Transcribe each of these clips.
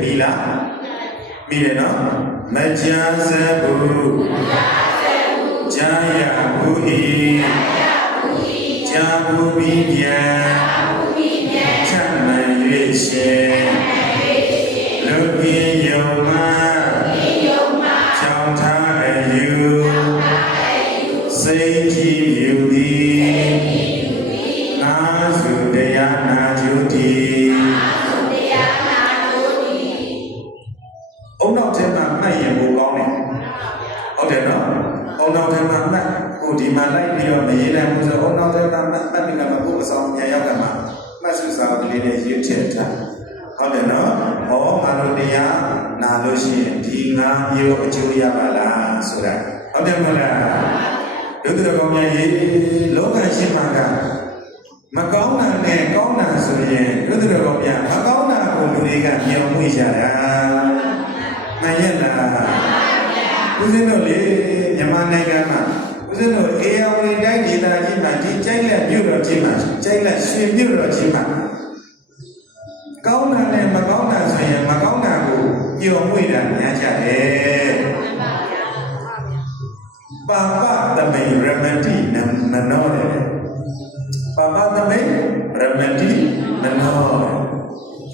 ပြီးလားပြီးတယ်နော်မကြမ်းစဘူးကြာရဘူးဤကြာဘူးပြီးပြန်ချမ်းမှန်၍ရှင်လူ စိတ်ကြည်ဖြူသည်ငါစုတရားနာကျုသည်အုံနောက်ထဲမှာမှတ်ရင်ပိုကောင်းတယ်ဟုတ်တယ်နော်အုံနောက်ထဲမှာမှတ်ကိုဒီမှာလိုက်ပြီးတော့မရေးနိုင်ဘူးဆိုအုံနောက်ထဲမှာမှတ်မှတ်ပြီးတော့ကိုယ်အဆောင်ပြန်ရောက်ကမှမှတ်စုစာကလေးနဲ့ရွတ်ထည့်ထားဟုတ်တယ်နော်ဟောငါတို့တရားနာလို့ရှိရင်ဒီငါမျိုးအကျိုးရပါလားဆိုတာဟုတ်တယ်မဟုတ်လား ဒုက္ခကောင်းများရေးလောကရှိမှာကမကောင်းတာနဲ့ကောင်းတာဆိုရင်ဒုက္ခကောင်းများမကောင်းတာကိုလူတွေကမြောင်မှုကြတာမှန်ရဲ့လားဦးဇင်းတို့လေမြန်မာနိုင်ငံမှာဦးဇင်းတို့အေယာဝတီတိုင်းဒေသကြီးမှာဒီကျိုင်းလက်မြို့တော်ကြီးမှာကျိုင်းလက်ရွှေမြို့တော်ကြီးမှာကောင်းတာနဲ့မကောင်းတာဆိုရင်မကောင်းတာကိုညှော်မွေ့တာများကြတယ် မိန်ရမတိနမနောတယ်ပါပသမိန်ရမတိမနော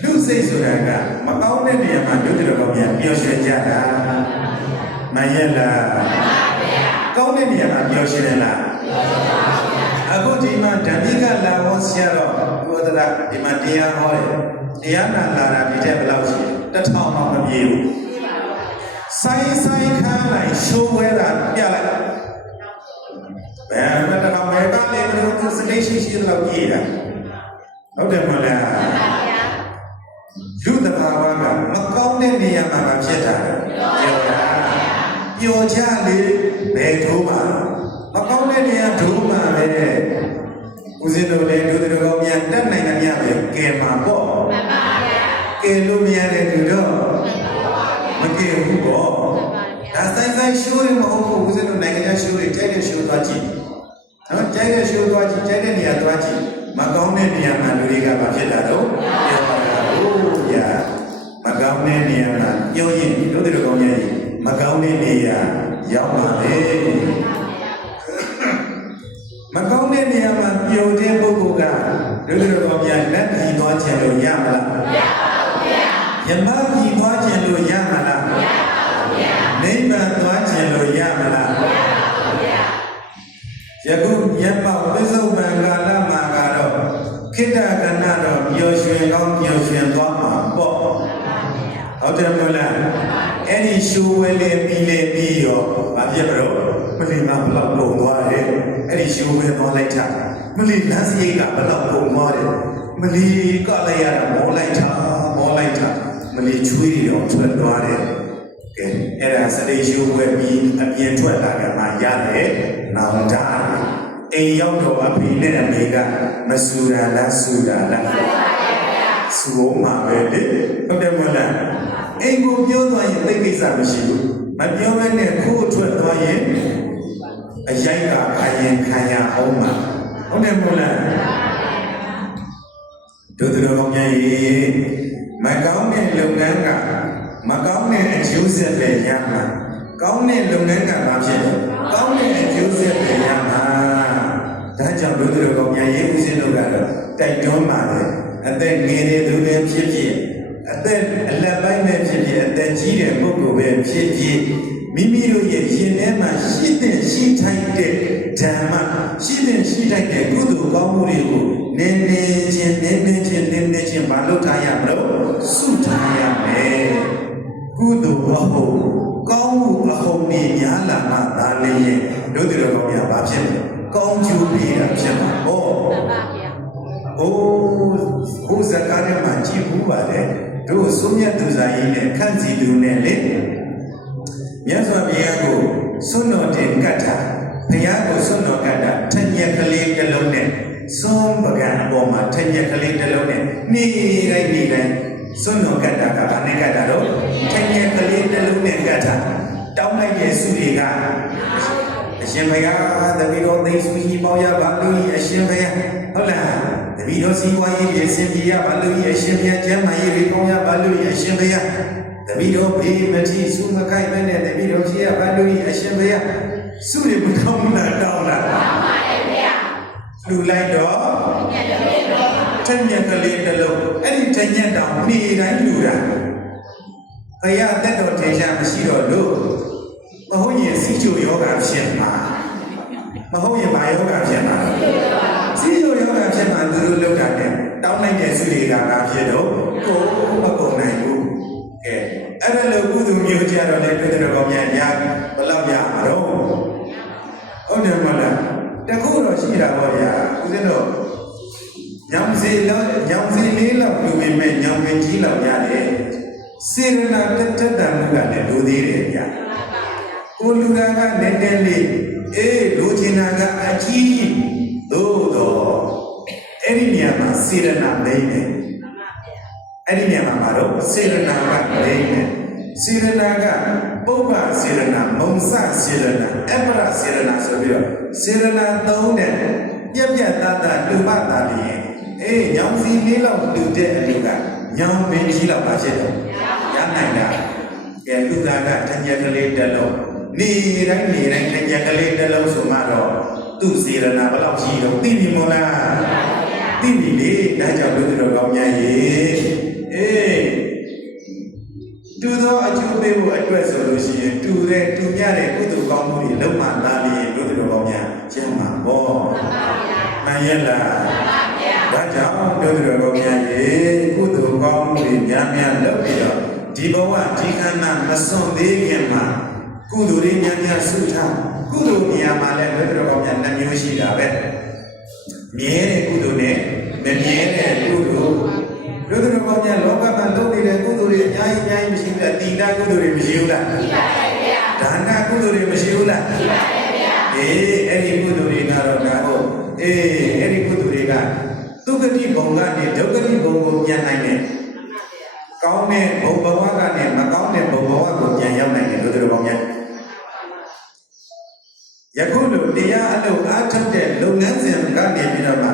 လူစိတ်ဆိုတာကမကောင်းတဲ့နေရာမှာဒုတိယကောင်းပြန်ပျော်ရွှင်ကြတာမရဲ့လားကောင်းတဲ့နေရာမှာပျော်ရွှင်တယ်လားအခုဒီမှာဓမ္မိကလာဝဆရာတော်ဘုရားဒီမှာတရားဟောတယ်တရားနာလာတာဒီတဲ့ဘယ်လောက်ရှိလဲတစ်ထောင်မှမပြေဘူးဆိုင်ဆိုင်ခန်းလိုက်ရှိုးဝဲတာပြလိုက် ဘယ်မှာတော့ဘယ်ကလေးမလို့သူစနေရှိရှိတော့ကြည်တာဟုတ်တယ်မလားလူတဘာဝကမကောင်းတဲ့နေရာမှာမဖြစ်တာပျော်တာပျော်ကြလေဘယ်ထိုးမှာမကောင်းတဲ့နေရာထိုးမှာပဲဦးဇင်းတို့လည်းဒုတိယကောင်းမြန်တက်နိုင်တယ်များပဲကဲမှာပေါ့ကဲလို့မရတဲ့သူတော့မကဲဘူးပေါ့ဒါဆိုင်ဆိုင်ရှိုးရမဟုတ်ဘူးဦးဇင်းတို့နိုင်ငံခြားရှိုးတွေကြိုက်တဲ့ရှိုးသွားကြည့် နော်ကြိုက်တဲ့ရှိုးသွားကြည့်ကြိုက်တဲ့နေရာသွားကြည့်မကောင်းတဲ့နေရာမှာလူတွေကမဖြစ်တာတော့ပြောပါတာဟုတ်ရမကောင်းတဲ့နေရာမှာပြောရင်တို့တို့ကောင်းရဲ့မကောင်းတဲ့နေရာရောက်ပါလေမကောင်းတဲ့နေရာမှာပျော်တဲ့ပုဂ္ဂိုလ်ကတို့တို့ကောင်းပြန်လက်ပြီးသွားခြင်းလို့ရမလားမရပါဘူးဗျာယမပြီးသွားခြင်းလို့ရမလားမရပါဘူးဗျာနိဗ္ဗာန်သွားခြင်းလို့ရမလားမရပါဘူးဗျာ ယခုမြတ်ပေါပစ္စုပန်ကာလမှာကတော့ခိတ္တကဏတော့ပျော်ရွှင်ကောင်းပျော်ရွှင်သွားမှာပေါ့ဟုတ်တယ်မဟုတ်လားအဲ့ဒီရှူဝဲလေးပြီးလေးပြီးရောဘာဖြစ်မလို့မလီမဘလောက်ပုံသွားတယ်အဲ့ဒီရှူဝဲသွားလိုက်တာမလီလမ်းစရိတ်ကဘလောက်ပုံသွားတယ်မလီကလည်းရတာမောလိုက်တာမောလိုက်တာမလီချွေးတွေတော့ထွက်သွားတယ် ကဲအဲ့ဒါစတိတ်ရှူဝဲပြီးအပြင်ထွက်လာကြမှာရတယ်နောင်တာအိမ်ရောက်တော့အဖေနဲ့အမေကမဆူတာလားဆူတာလားဆူအောင်မှာပဲလေဟုတ်တယ်မဟုတ်လားအိမ်ကိုပြောသွားရင်သိကိစ္စမရှိဘူးမပြောမနဲ့ခိုးထွက်သွားရင်အရိုက်ကခရင်ခံရအောင်မှာဟုတ်တယ်မဟုတ်လားဒုတိယကောင်းကြီးမကောင်းတဲ့လုပ်ငန်းက မကောင်းတဲ့အကျိုးဆက်ပဲရမှာကောင်းတဲ့လုပ်ငန်းကဘာဖြစ်လဲကောင်းတဲ့အကျိုးဆက်ပဲရမှာဒါကြောင့်ဒုတိယကောင်းကြီးရေးဦးစင်းတို့ကတော့တိုက်တွန်းပါတယ်အသက်ငယ်တဲ့သူတွေဖြစ်ဖြစ်အသက်အလက်ပိုင်းပဲဖြစ်ဖြစ်အသက်ကြီးတဲ့ပုဂ္ဂိုလ်ပဲဖြစ်ဖြစ်မိမိတို့ရဲ့ရှင်ထဲမှာရှိတဲ့ရှိထိုက်တဲ့ဓမ္မရှိတဲ့ရှိထိုက်တဲ့ကုသိုလ်ကောင်းမှုတွေကိုနည်းနည်းချင်းနည်းနည်းချင်းနည်းနည်းချင်းမလုပ်ထားရမလို့စု လာမှသာလေရဲ့တို့တွေတော်များဘာဖြစ်လဲကောင်းကျိုးပေးတာဖြစ်မှာပေါ့အိုးဘုဇကားထဲမှာကြည်ဘူးပါတယ်တို့ဆုံးမြတ်သူဇာကြီးနဲ့ခန့်စီသူနဲ့လေမြတ်စွာဘုရားကိုစွန့်တော်တင်ကတ်တာဘုရားကိုစွန့်တော်ကတ်တာထညက်ကလေးတစ်လုံးနဲ့စွန့်ပကံအပေါ်မှာထညက်ကလေးတစ်လုံးနဲ့နေ့တိုင်းနေ့တိုင်းစွန့်တော်ကတ်တာကဘာနဲ့ကတ်တာတော့ထင်ရဲ့ကလေးတစ်လုံးနဲ့ကတ်တာတော င်းလိုက်တဲ့စုတွေကအရှင်ဘုရားတပည့်တော်သိစုကြီးပေါရပါလို့အရှင်ဘုရားဟုတ်လားတပည့်တော်စီဝါရေးရစင်ပြရပါလို့အရှင်ဘုရားကျမ်းမာရေးတွေပေါရပါလို့အရှင်ဘုရားတပည့်တော်ဘေးမတိစုမကိုက်မဲ့နဲ့တပည့်တော်ဖြစ်ရပါလို့အရှင်ဘုရားစုတွေမကောင်းတာတောင်းလားတောင်းပါတယ်ဗျာလူလိုက်တော့ထက်မြက်ကလေးတစ်လုံးအဲ့ဒီထက်ညက်တောင်နေတိုင်းလူတာဘုရားတက်တော်ထင်ရှားမရှိတော့လို့ မဟုတ်ရင်စီချိုယောဂဖြစ်မှာမဟုတ်ရင်ဘာယောဂဖြစ်မှာစီချိုယောဂဖြစ်မှာသူတို့လောက်တာနဲ့တောင်းလိုက်တဲ့စုတွေကဘာဖြစ်တော့ကိုမကုန်နိုင်ဘူးကဲအဲ့ဒါလို့ကုသိုလ်မျိုးကြတော့လေတွေ့တဲ့ကောင်များညာဘယ်လောက်ရမှာတော့ဟုတ်တယ်မလားတခုတော့ရှိတာပေါ့ဗျာဦးဇင်းတို့ညောင်စီလောက်ညောင်စီလေးလောက်လူပေမဲ့ညောင်ပင်ကြီးလောက်ရတယ်စေရနာတက်တက်တန်မှုကလည်းလူသေးတယ်ဗျာ ကိုလူကကနည်းနည်းလေးအေးလူချင်တာကအကြီးသို့တော့အဲ့ဒီနေရာမှာစေရနာမိမ့်တယ်အဲ့ဒီနေရာမှာမတော့စေရနာကမိမ့်တယ်စေရနာကပုပ္ပစေရနာမုံစစေရနာအပ္ပရစေရနာဆိုပြီးတော့စေရနာသုံးတဲ့ပြက်ပြက်သားသားလူပသားလျင်အေးညောင်စီလေးလောက်လူတဲ့အလူကညောင်မင်းကြီးလောက်ပါဖြစ်တယ်ရနိုင်တာကဲလူသားကတညက်ကလေးတစ်လုံး နေတိုင်းနေတိုင်းတညက်ကလေးတစ်လုံးဆိုမှတော့သူ့စေရနာဘယ်လောက်ရှိတော့သိပြီမို့လားသိပြီလေဒါကြောင့်လူတို့ကောင်းများရေအေးတူသောအကျိုးပေးဖို့အတွက်ဆိုလို့ရှိရင်တူတဲ့တူမြတဲ့ကုသိုလ်ကောင်းမှုတွေလုံးဝလာလျင်လူတို့ကောင်းများကျမ်းမှာပေါ့မှန်ရဲ့လားဒါကြောင့်လူတို့ကောင်းများရေကုသိုလ်ကောင်းမှုတွေများများလုပ်ပြီးတော့ဒီဘဝဒီခန္ဓာမစွန့်သေးခင်မှာ ကုသိုလ်တွေများများဆုထားကုသိုလ်နေရာမှာလည်းလူတို့ကောင်းများနှမျိုးရှိတာပဲမြဲတဲ့ကုသိုလ်နဲ့မမြဲတဲ့ကုသိုလ်လူတို့ကောင်းများလောကမှာလုပ်နေတဲ့ကုသိုလ်တွေအများကြီးအများကြီးမရှိဘူးလားတိနာကုသိုလ်တွေမရှိဘူးလားရှိပါတယ်ဗျာဒါနကုသိုလ်တွေမရှိဘူးလားရှိပါတယ်ဗျာအေးအဲ့ဒီကုသိုလ်တွေကတော့ဒါဟုတ်အေးအဲ့ဒီကုသိုလ်တွေကသုဂတိဘုံကနေဒုက္ခတိဘုံကိုပြန်နိုင်တယ်ကောင်းတဲ့ဘုံဘဝကနေမကောင်းတဲ့ဘုံဘဝကိုပြန်ရောက်နိုင်တယ်လို့တို့ကောင်းများ ယခုလိုတရားအလုပ်အားထုတ်တဲ့လုပ်ငန်းစဉ်ကနေပြီးတော့မှ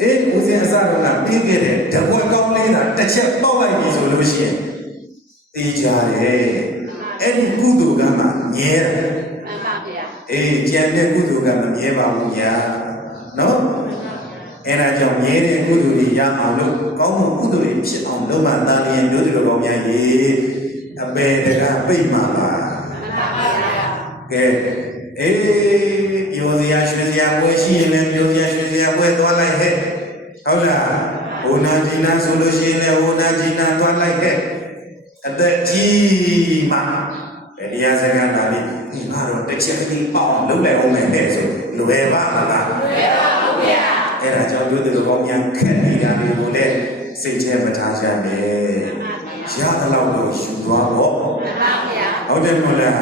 အေးဦးဇင်းအစတော့ကပြီးခဲ့တဲ့ဓဝက်ကောင်းလေးတာတစ်ချက်ပေါက်လိုက်ပြီဆိုလို့ရှိရင်သိကြတယ်အဲ့ဒီကုသိုလ်ကမှမြဲတယ်မှန်ပါဗျာအေးကြံတဲ့ကုသိုလ်ကမမြဲပါဘူးညာနော်အဲ့ဒါကြောင့်မြဲတဲ့ကုသိုလ်တွေရအောင်လို့ကောင်းမှုကုသိုလ်တွေဖြစ်အောင်လုပ်မှသာလျင်မျိုးတို့ကောင်းများရေအပေတကပိတ်မှာပါမှန်ပါဗျာကဲ အေးပြောစရာရွှေစရာပွဲရှိရင်လည်းပြောစရာရွှေစရာပွဲသွားလိုက်ဟဲ့ဟုတ်လားဟိုနာဒီနာဆိုလို့ရှိရင်လည်းဟိုနာဒီနာသွားလိုက်ဟဲ့အသက်ကြီးမှဘယ်တရားစကားလာပြီဒီမှာတော့တစ်ချက်ကလေးပေါ့အောင်လုပ်လိုက်အောင်မယ်တဲ့ဆိုလွယ်ပါမလားဘယ်ပါဘူးဗျာအဲ့ဒါကြောင့်တို့တို့ကောင်းများခက်နေတာတွေကိုလည်းစိတ်ထဲမထားကြနဲ့ရသလောက်ကိုယူသွားပေါ့မှန်ပါဗျာ ဟုတ်တယ်မဟုတ်လား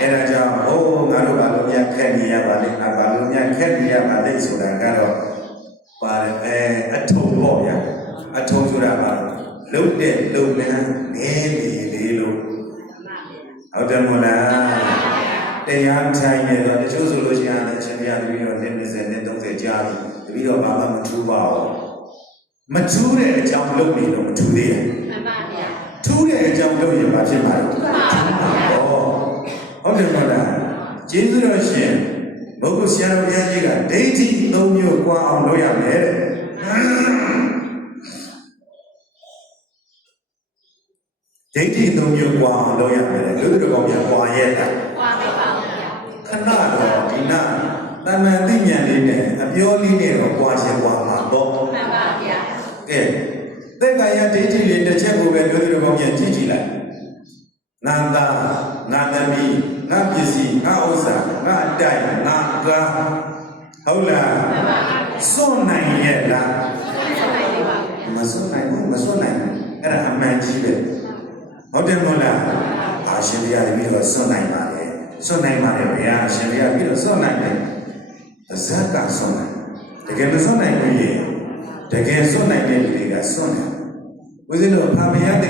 အဲ့ဒါကြောင့်ဟိုးငါတို့ဘာလို့များခက်နေရပါလဲငါဘာလို့များခက်နေရပါလဲဆိုတာကတော့ပါတယ်အဲအထုံပေါ့ဗျာအထုံဆိုတာပါလုတ်တဲ့လုံလန်းနေနေလေလို့ဟုတ်တယ်မဟုတ်လားတရားထိုင်နေတော့တချို့ဆိုလို့ရှိရင်လည်းအရှင်ဘုရားတပည့်တော်နှစ်20နှစ်30ကြာပြီတပည့်တော်ဘာမှမထူးပါဘူးမထူးတဲ့အကြောင်းလုပ်နေတော့မထူးသေးဘူးမှန်ပါဗျာ ထူးတဲ့အကြောင်းလုပ်ရင်ဘာဖြစ်မှာလဲမှန်ပါဗျာ။ဩဟုတ်တယ်မဟုတ်လား။ကျေးဇူးတော်ရှင်ဘုရားဆရာတော်ဘုရားကြီးကဒိဋ္ဌိသုံးမျိုးကွာအောင်လုပ်ရမယ်တဲ့။ဒိဋ္ဌိသုံးမျိုးကွာအောင်လုပ်ရမယ်တဲ့။လူတို့ကောင်ပြန်ကွာရဲ့တာဝါမေပါဗျာခဏတော့ဒီနာတမန်သိဉာဏ်လေးနဲ့အပြောလေးနဲ့တော့ကွာရှင်ကွာမှာတော့မှန်ပါဗျာကဲ သက်ကာယဒိဋ္ဌိလေးတစ်ချက်ကိုပဲလူတို့ကောင်ပြန်ကြည့်ကြည့်လိုက်နန္တာငါသမီးငါပစ္စည်းငါဥစ္စာငါအတိုက်ငါကားဟုတ်လားမှန်ပါဗျာစွန့်နိုင်ရဲ့လားဆက်နိုင်နေပါဗျာမစွန့်နိုင်ဘူးမစွန့်နိုင်ဘူးအဲ့ဒါအမှန်ကြီးပဲဟုတ်တယ်မဟုတ်လားအာရှင်ဘုရားပြီးတော့စွန့်နိုင်ပါလေစွန့်နိုင်ပါလေဗျာအရှင်ဘုရားပြီးတော့စွန့်နိုင်တယ်ပါဇက်ကစွန့်နိုင်တကယ်မစွန့်နိုင်ဘူးရေတကယ်စွန့်နိုင်တဲ့လူတွေကစွန့်တယ် ဦးဇင်းတို့ဖာမယတ